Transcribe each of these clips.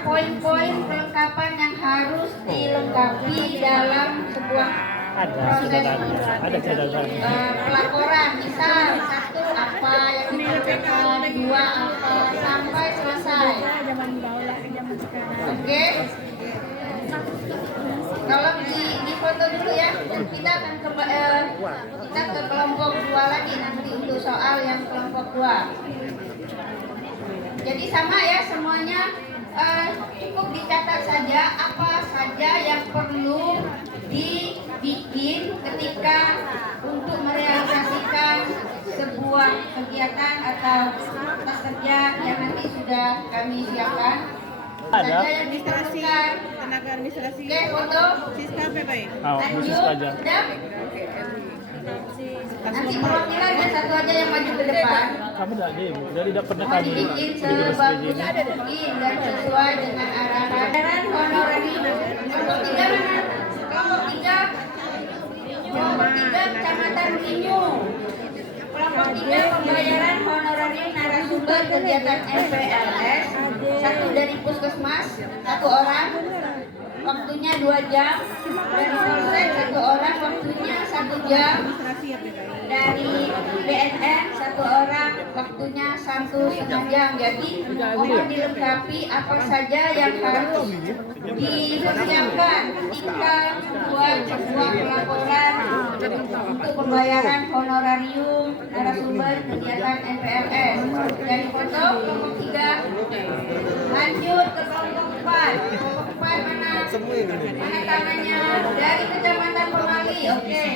Poin-poin kelengkapan yang harus dilengkapi dalam sebuah proses pelaporan. Misal satu apa yang dikerjakan, dua apa, sampai selesai. Oke. Tolong di foto dulu ya. Kita akan ke kelompok 2 lagi nanti untuk soal yang kelompok 2. Jadi sama ya semuanya, cukup dicatat saja apa saja yang perlu dibikin ketika untuk merealisasikan sebuah kegiatan atau tugas kerja yang nanti sudah kami siapkan. Saja yang diperlukan. Tenaga administrasi. Oke, foto. Siska apa ya? Lanjut, sudah. Nanti perwakilan ya satu aja yang maju ke depan. Kamu enggak ada, Bu. Dari dapat Mau dibikin sebagus mungkin dan sesuai dengan arahan honorarium. Kelompok 3 mana? Kelompok 3 Kecamatan Kinyu. Kelompok 3 pembayaran honorarium narasumber kegiatan MPLS. 1 dari puskesmas, 1 orang. Waktunya 2 jam. Dari polsek 1 orang, waktunya 1 jam. Dari BNN 1 orang, waktunya 1,5 jam. Jadi mohon dilengkapi apa saja yang harus dipersiapkan ketika membuat sebuah laporan untuk pembayaran honorarium narasumber kegiatan MPLS. Dari foto kelompok 3, lanjut ke kelompok 4. Kelompok 4 mana? Mana tangannya? Dari Kecamatan Pemali. Oke.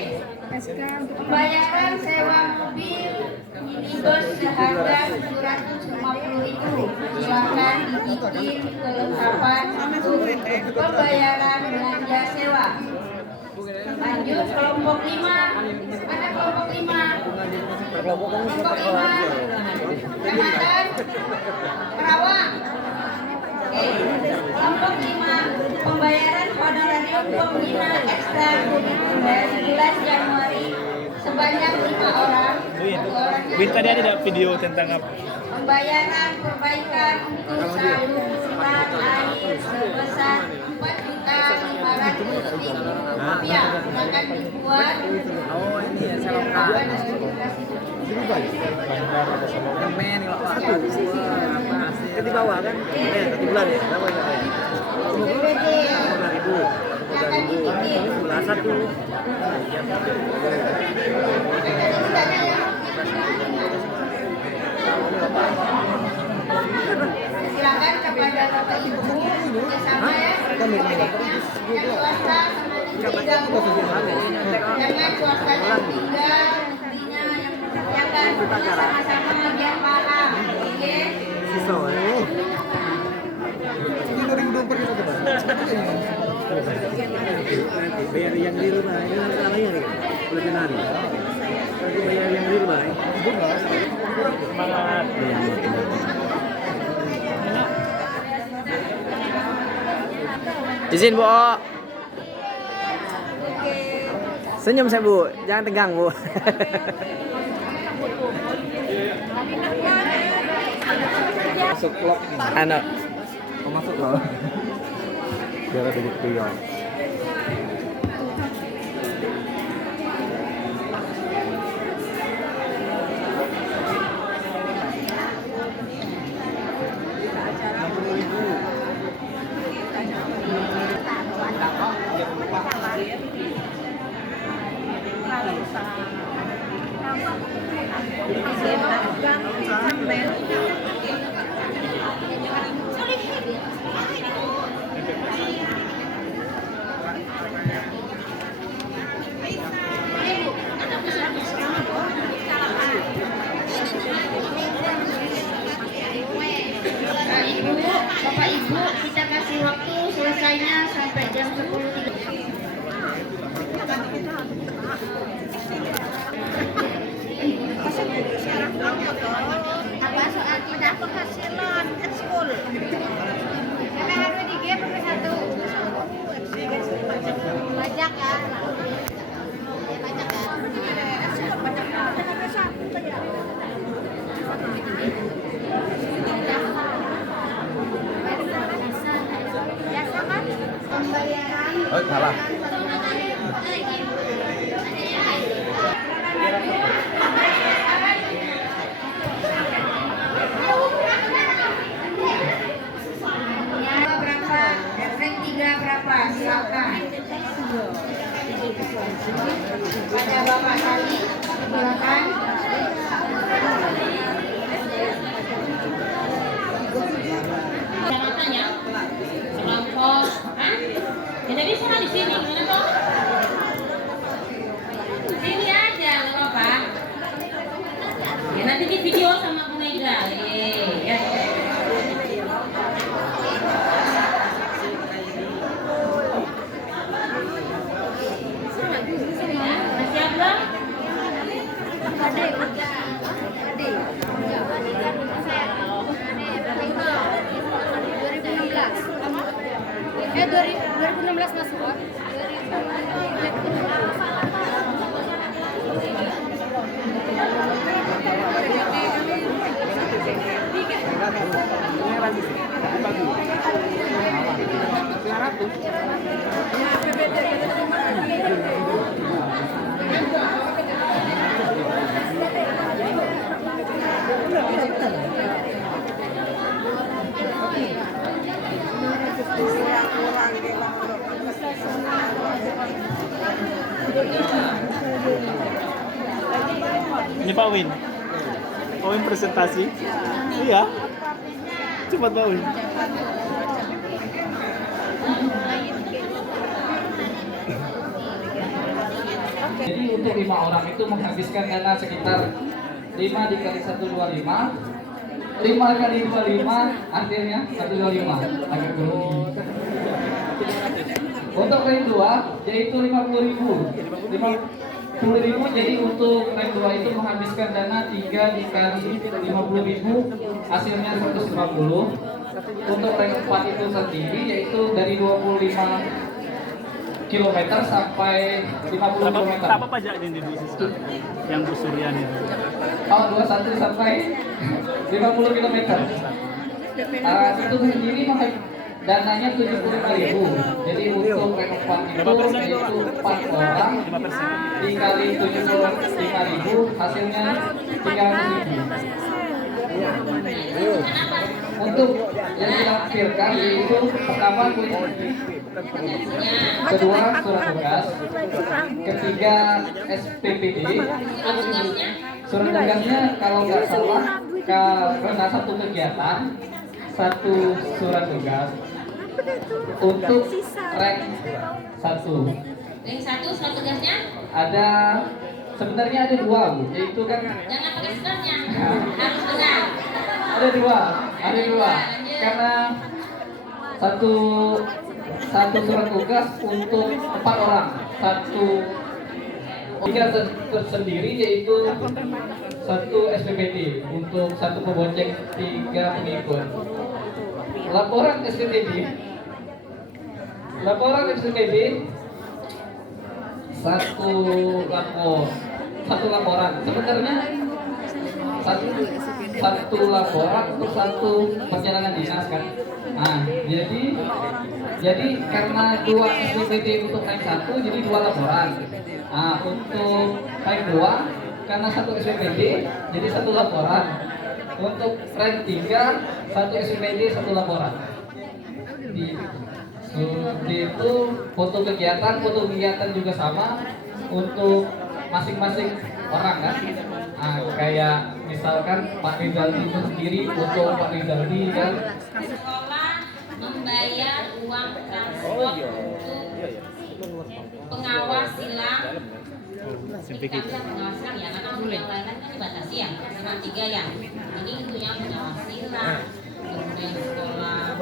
Pembayaran sewa mobil minibus seharga 750.000. Silakan dibikin kelengkapan untuk pembayaran belanja sewa. Lanjut kelompok 5. Mana kelompok 5? Kelompok 5 Kecamatan Kerawang. Oke. Kelompok 5 pembayaran honorarium pembina ekstra dari bulan Januari sebanyak 5 orang. Win, tadi ada video tentang apa? Pembayaran perbaikan untuk saluran air sebesar Rp4.500.000. Akan dibuat. Oh ini ya selokan. Kan di bawah kan? Di bulan ya? Berapa ya? BPD. 5.000. Akan dibikin. Bulan 1. Silakan kepada Bapak Ibu bersama ya. Yang swasta jangan swastanya 3, mestinya yang mengerjakan sama-sama biar paham. Oke. Siswa ya. Bayar yang di rumah ini namanya nih. Boleh nari. Bayar yang di rumah. Semangat. Izin Bu. Senyum saya Bu, jangan tegang Bu. Masuk vlog. Ano? Masuk loh. Biar ada bukti ya. Oh, salah. Berapa? Rank 3 berapa? Silakan. Pada Bapak tadi, silakan. Kecamatannya kelompok, ya jadi sana di sini gimana toh? Sini aja nggak apa-apa. Ya nanti di video sama Bu Mega, ya. Masih siap belum? Eh 2016 masuk kok. Ini Pak Win. Pak Win presentasi. Iya. Cepat Pak Win. Jadi untuk 5 orang itu menghabiskan dana sekitar 5 dikali 125, 5 kali 25 hasilnya 125 agak grogi. Untuk rank 2 yaitu 50.000. 50.000 jadi untuk rank 2 itu menghabiskan dana 3 dikali 50.000 hasilnya 150. Untuk rank 4 itu sendiri yaitu dari 25 kilometer sampai 50 kilometer. Berapa pajaknya di situ? Yang Bu Suryan itu. Oh, 21 sampai 50 kilometer. Itu sendiri dananya 75.000. Jadi untuk rank 4 itu yaitu 4 orang 5%. dikali 75.000 hasilnya 300.000. Untuk yang dilampirkan yaitu pertama kedua surat tugas, ketiga SPPD. Surat tugasnya kalau nggak salah karena satu kegiatan, satu surat tugas untuk rank 1. Rank 1 surat tugasnya Ada sebenarnya ada 2 Bu, yaitu kan jangan pakai sebenarnya, harus benar. ada dua karena satu surat tugas untuk 4 orang, tiga tersendiri yaitu satu SPPD untuk satu pembonceng 3 pengikut. Laporan SPPD satu laporan sebenarnya satu laporan untuk satu perjalanan dinas kan. Nah, jadi karena 2 SPPD untuk rank 1 jadi 2 laporan. Nah, untuk rank 2 karena 1 SPPD jadi 1 laporan. Untuk rank 3 1 SPPD 1 laporan. Itu foto kegiatan juga sama untuk masing-masing orang kan. Nah, kayak misalkan Pak Rizaldi itu sendiri, foto Pak Rizaldi kan. Sekolah membayar uang transport untuk pengawas silang. Kita bilang pengawas silang ya, karena untuk yang lain-lain kan dibatasi ya, cuma 3 ya. Ini untuk yang pengawas silang. Kemudian sekolah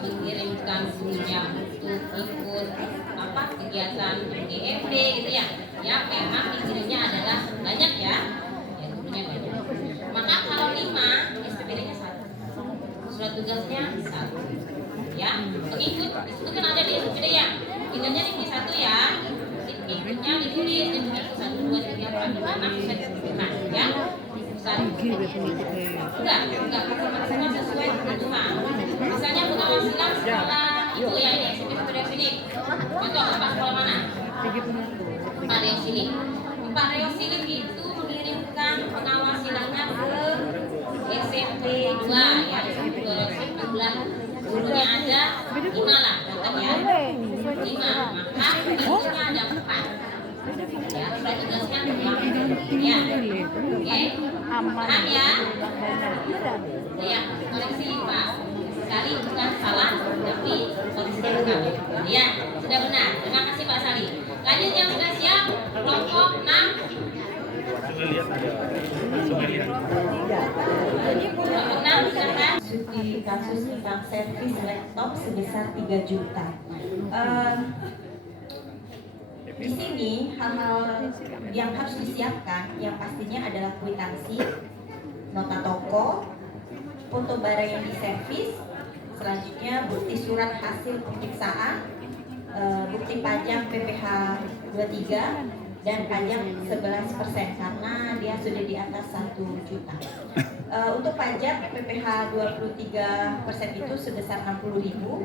mengirimkan gurunya untuk ikut kegiatan GMD gitu ya. Ya memang dikirimnya adalah banyak ya. Gurunya banyak. Maka kalau 5 SPPD-nya 1, surat tugasnya 1. Ya, pengikut itu kan ada di SPPD ya. Ingatnya di 1 ya. Pengikutnya ditulis di buku 1, 2, 3, 4, 5, 6 sampai 10 ya. Enggak, semua sesuai kebutuhan. Misalnya pengawas silang sekolah itu ya, ini SPPD sini Pak Reosilik. Pak Reosilik itu mengirimkan pengawas silangnya ke SMP 2 ya, SMP 2 jumlah gurunya ada 5 lah, tetap ya 5, maka gurunya ada 4 ya, sudah tugasnya ulang ya, oke, paham ya? Ya, koreksi Pak Sali bukan salah, tapi koreksinya benar ya, sudah benar, terima kasih Pak Sali. Lanjut yang sudah siap, kelompok 6. Di kasus tentang servis laptop sebesar 3 juta. Di sini hal-hal yang harus disiapkan yang pastinya adalah kwitansi, nota toko, foto barang yang diservis, selanjutnya bukti surat hasil pemeriksaan, bukti pajak PPh 23 dan pajak 11% karena dia sudah di atas 1 juta. Untuk pajak PPh 23% itu sebesar 60.000,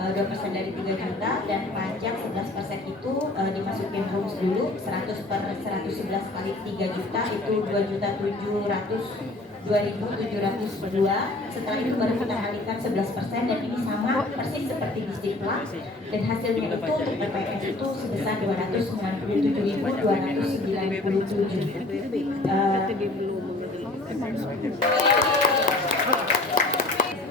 2% dari 3 juta, dan pajak 11% itu dimasukin rumus dulu 100 per 111 kali 3 juta itu 2.702.702. Setelah itu baru kita kalikan 11% dan ini sama persis seperti di Stikla, dan hasilnya itu untuk PPS itu sebesar 297.297.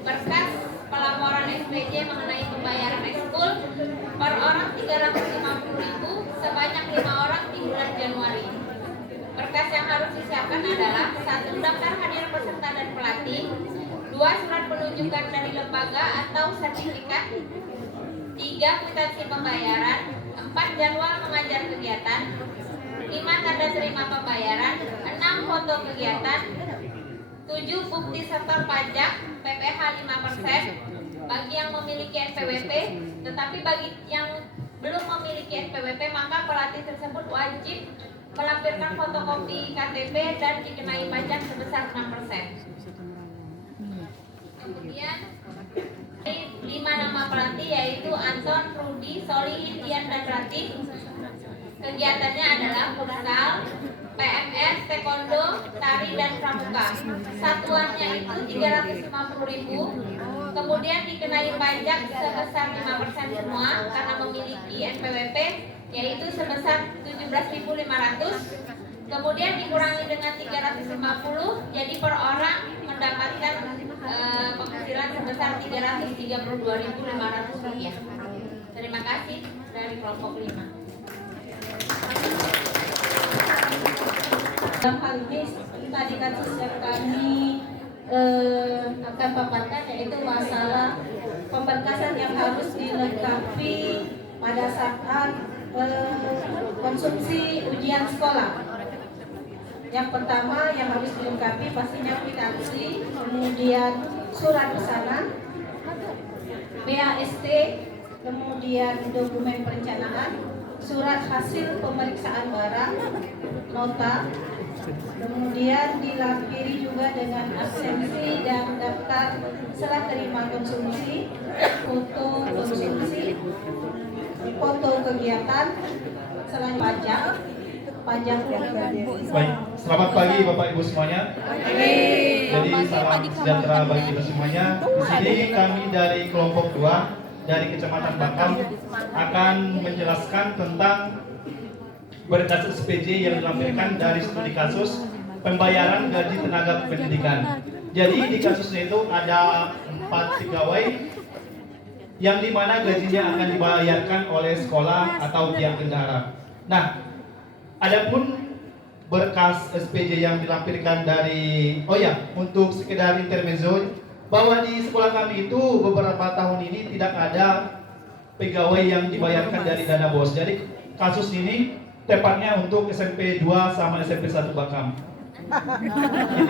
Berkas pelaporan SPJ mengenai pembayaran ekskul per orang 350.000 sebanyak 5 orang di bulan Januari. Berkas yang harus disiapkan adalah 1 daftar hadir peserta dan pelatih, 2 surat penunjukan dari lembaga atau sertifikat, 3 kwitansi pembayaran, 4 jadwal mengajar kegiatan, 5 tanda terima pembayaran, 6 foto kegiatan, 7 bukti setor pajak PPh 5% bagi yang memiliki NPWP, tetapi bagi yang belum memiliki NPWP maka pelatih tersebut wajib melampirkan fotokopi KTP dan dikenai pajak sebesar 6%. Kemudian 5 nama pelatih yaitu Anton, Rudi, Soli, Indian, dan Ratif. Kegiatannya adalah futsal, PMS, taekwondo, tari, dan pramuka. Satuannya itu 350.000. Kemudian dikenai pajak sebesar 5% semua karena memiliki NPWP yaitu sebesar 17.500. Kemudian dikurangi dengan 350, jadi per orang mendapatkan penghasilan sebesar 332.500 rupiah. Terima kasih dari kelompok 5. Dalam hal ini tadi kasus yang kami akan paparkan yaitu masalah pemberkasan yang harus dilengkapi pada saat konsumsi ujian sekolah. Yang pertama yang harus dilengkapi pastinya kwitansi, kemudian surat pesanan, BAST, kemudian dokumen perencanaan, surat hasil pemeriksaan barang, nota, kemudian dilampiri juga dengan absensi dan daftar serah terima konsumsi, foto konsumsi, foto kegiatan, selain pajak Baik, selamat pagi Bapak Ibu semuanya. Jadi salam sejahtera bagi kita semuanya. Di sini kami dari kelompok 2 dari Kecamatan Bakam akan menjelaskan tentang berkas SPJ yang dilampirkan dari studi kasus pembayaran gaji tenaga pendidikan. Jadi di kasusnya itu ada 4 pegawai yang dimana gajinya akan dibayarkan oleh sekolah atau pihak bendahara. Nah, adapun berkas SPJ yang dilampirkan dari, untuk sekedar intermezzo, bahwa di sekolah kami itu beberapa tahun ini tidak ada pegawai yang dibayarkan dari dana BOS. Jadi kasus ini tepatnya untuk SMP 2 sama SMP 1 Bakam.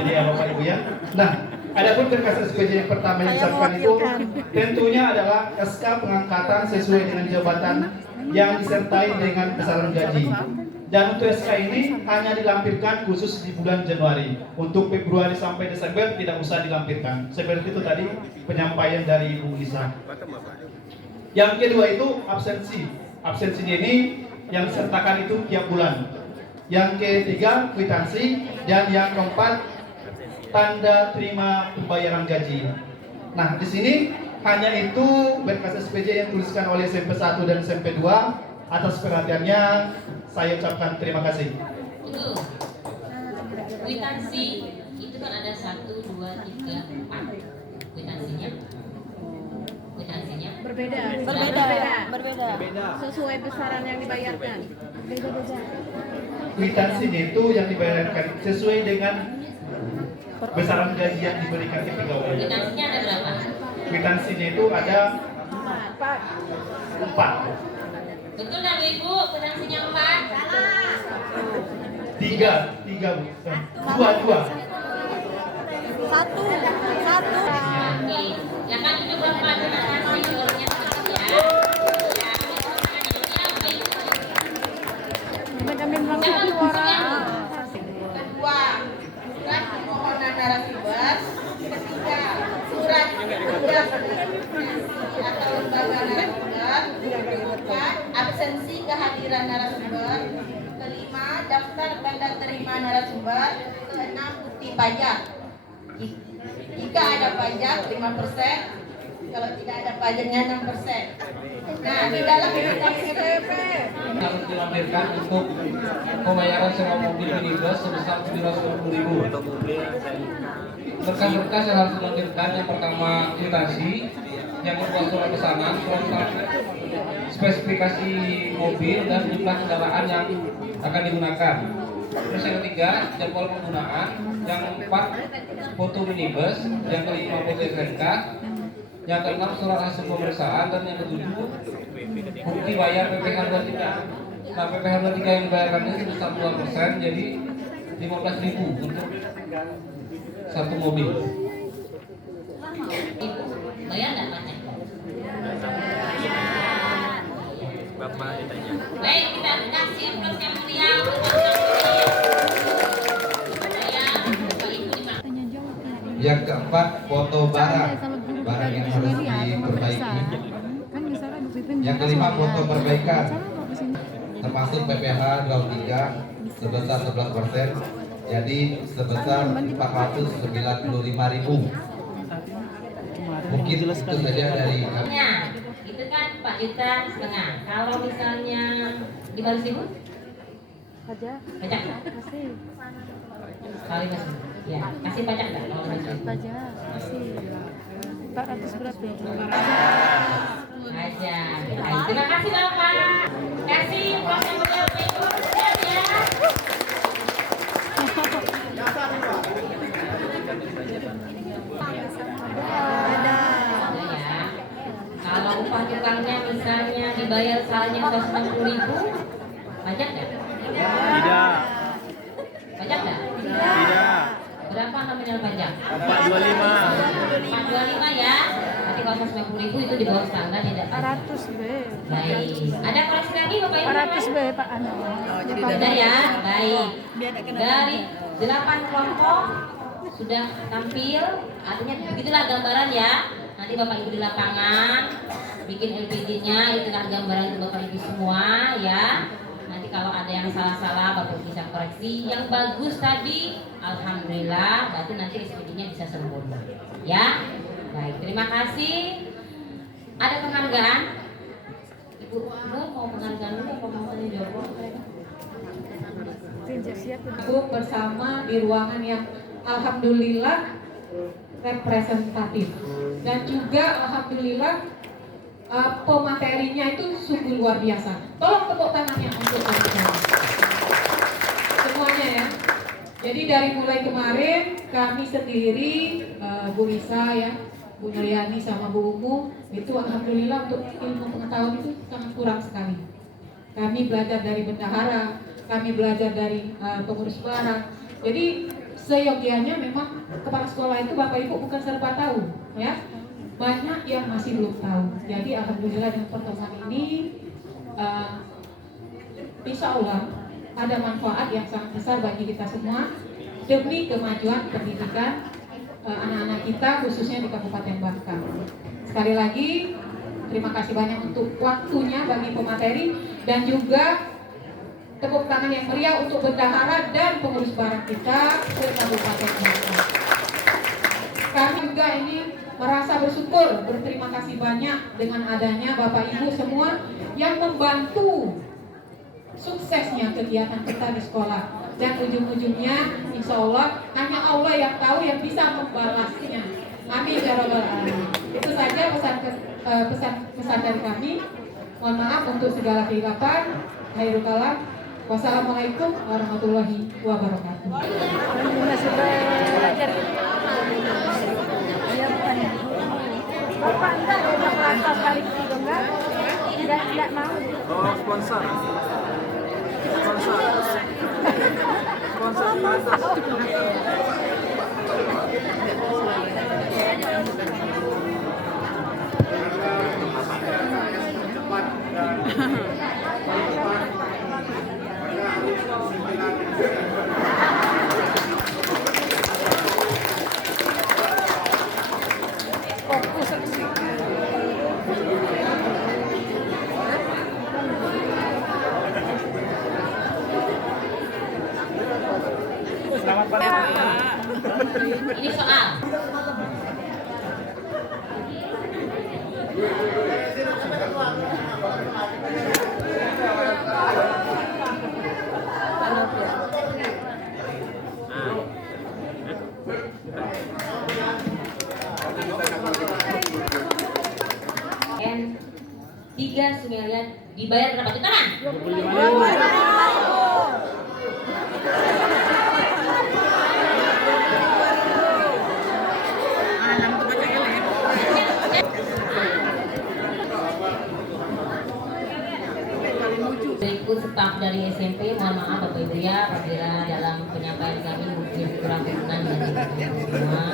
Jadi ya Bapak Ibu ya. Nah, adapun berkas SPJ yang pertama yang disiapkan itu tentunya adalah SK pengangkatan sesuai dengan jabatan yang disertai dengan besaran gaji. Dan untuk SK ini hanya dilampirkan khusus di bulan Januari. Untuk Februari sampai Desember tidak usah dilampirkan. Seperti itu tadi penyampaian dari Ibu Lisa. Yang kedua itu absensi. Absensinya ini yang disertakan itu tiap bulan. Yang ketiga kwitansi, dan yang keempat tanda terima pembayaran gaji. Nah, di sini hanya itu berkas SPJ yang tuliskan oleh SMP 1 dan SMP 2. Atas perhatiannya saya ucapkan terima kasih. Tunggu. Kwitansi itu kan ada 1, 2, 3, 4. Kwitansinya Berbeda. Sesuai besaran yang dibayarkan. Kwitansi itu yang dibayarkan sesuai dengan besaran gaji yang diberikan ke pegawai. Kwitansinya ada berapa? Kwitansinya itu ada 4. Betul dan Ibu, kwitansinya 4? Tiga Bu. Dua. Satu. Oke. Ya kan itu berapa? Terima kasih. Orangnya tetap ya. Ya, apa itu? Jangan orang. Kedua, surat permohonan narasumber. Ketiga, surat tugas atau lembaga narasumber. Keempat, absensi kehadiran narasumber. Kelima, daftar tanda terima narasumber. Keenam, bukti pajak. Jika ada pajak 5%, kalau tidak ada pajaknya 6%. Nah, di dalam harus dilampirkan untuk pembayaran sewa mobil minibus sebesar 750.000. Berkas-berkas yang harus dilampirkan, yang pertama kwitansi, yang kedua surat pesanan, spesifikasi mobil dan jumlah kendaraan yang akan digunakan. Terus yang ketiga jadwal penggunaan, yang keempat foto minibus, yang kelima foto SNK, yang keenam surat hasil pemeriksaan, dan yang ketujuh bukti bayar PPh 23. Nah, PPh 23 yang dibayarkan itu sebesar 2%, jadi 15.000 untuk satu mobil. Ibu, bayar nggak pajak? Bapak ditanya. Baik, kita kasih plus yang mulia. Yang keempat, foto barang yang harus diperbaiki. Yang kelima, foto perbaikan termasuk PPh 23 sebesar 11%, jadi sebesar 495.000. Mungkin itu saja dari kami. Itu kan 4,5 juta. Kalau misalnya di baris Ibu? Pajak. Kasih. Sekali masih. Ya, kasih pajak enggak kalau masih? Pajak, kasih. 400 berapa? Pajak. Baik, terima kasih Bapak. Kasih proses berapa Ibu? Siap ya. Kalau upah tukangnya misalnya dibayar salahnya 160.000, pajak nggak? Tidak. Pajak nggak? Tidak. Berapa nominal pajak? 425. 425 ya. Nanti kalau 190.000 itu di bawah standar tidak? 400 B. Baik. Ada koreksi lagi Bapak Ibu? 400 B Pak Anu. Sudah ya, baik. Dari 8 kelompok sudah tampil, artinya begitulah gambaran ya. Nanti Bapak Ibu di lapangan bikin LPG-nya, itulah gambaran untuk Bapak Ibu semua ya. Nanti kalau ada yang salah-salah Bapak Ibu bisa koreksi. Yang bagus tadi, alhamdulillah, berarti nanti LPG-nya bisa sempurna. Ya, baik. Terima kasih. Ada penghargaan? Ibu Nur mau penghargaan dulu atau mau tanya jawab? Ibu bersama di ruangan yang alhamdulillah representatif, dan juga alhamdulillah pematerinya itu sungguh luar biasa. Tolong tepuk tangannya untuk kalian semuanya ya. Jadi dari mulai kemarin kami sendiri, Bu Lisa ya, Bu Nuryani sama Bu Umu, itu alhamdulillah untuk ilmu pengetahuan itu sangat kurang sekali. Kami belajar dari bendahara, kami belajar dari pengurus barang. Jadi seyogianya memang kepala sekolah itu Bapak Ibu bukan serba tahu ya, banyak yang masih belum tahu. Jadi alhamdulillah dengan pertemuan ini insya Allah ada manfaat yang sangat besar bagi kita semua demi kemajuan pendidikan anak-anak kita khususnya di Kabupaten Bangka. Sekali lagi terima kasih banyak untuk waktunya bagi pemateri, dan juga tepuk tangan yang meriah untuk bendahara dan pengurus barang kita se-Kabupaten Bangka. Kami juga ini merasa bersyukur, berterima kasih banyak dengan adanya Bapak Ibu semua yang membantu suksesnya kegiatan kita di sekolah. Dan ujung-ujungnya insya Allah hanya Allah yang tahu, yang bisa membalasnya. Amin ya rabbal alamin. Itu saja pesan dari kami. Mohon maaf untuk segala kehilapan. Khairul kalam. Wassalamualaikum warahmatullahi wabarakatuh. Masih belajar. Iya bukan ya. Bapak enggak udah merantau kali itu enggak mau. Oh, sponsor. Ini soal. N3 Sumelian dibayar berapa juta kan? 25.000. Berikut staf dari SMP, mohon maaf Bapak Ibu ya apabila dalam penyampaian kami mungkin kurang berkenan dengan semua.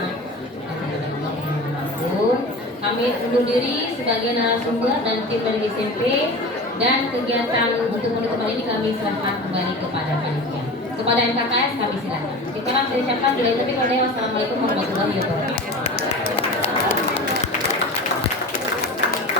Kami undur diri sebagai narasumber dan tim dari SMP, dan kegiatan untuk penutupan ini kami serahkan kembali kepada panitia. Kepada MKKS kami silakan. Terima kasih saya ucapkan bila itu. Wassalamualaikum warahmatullahi wabarakatuh.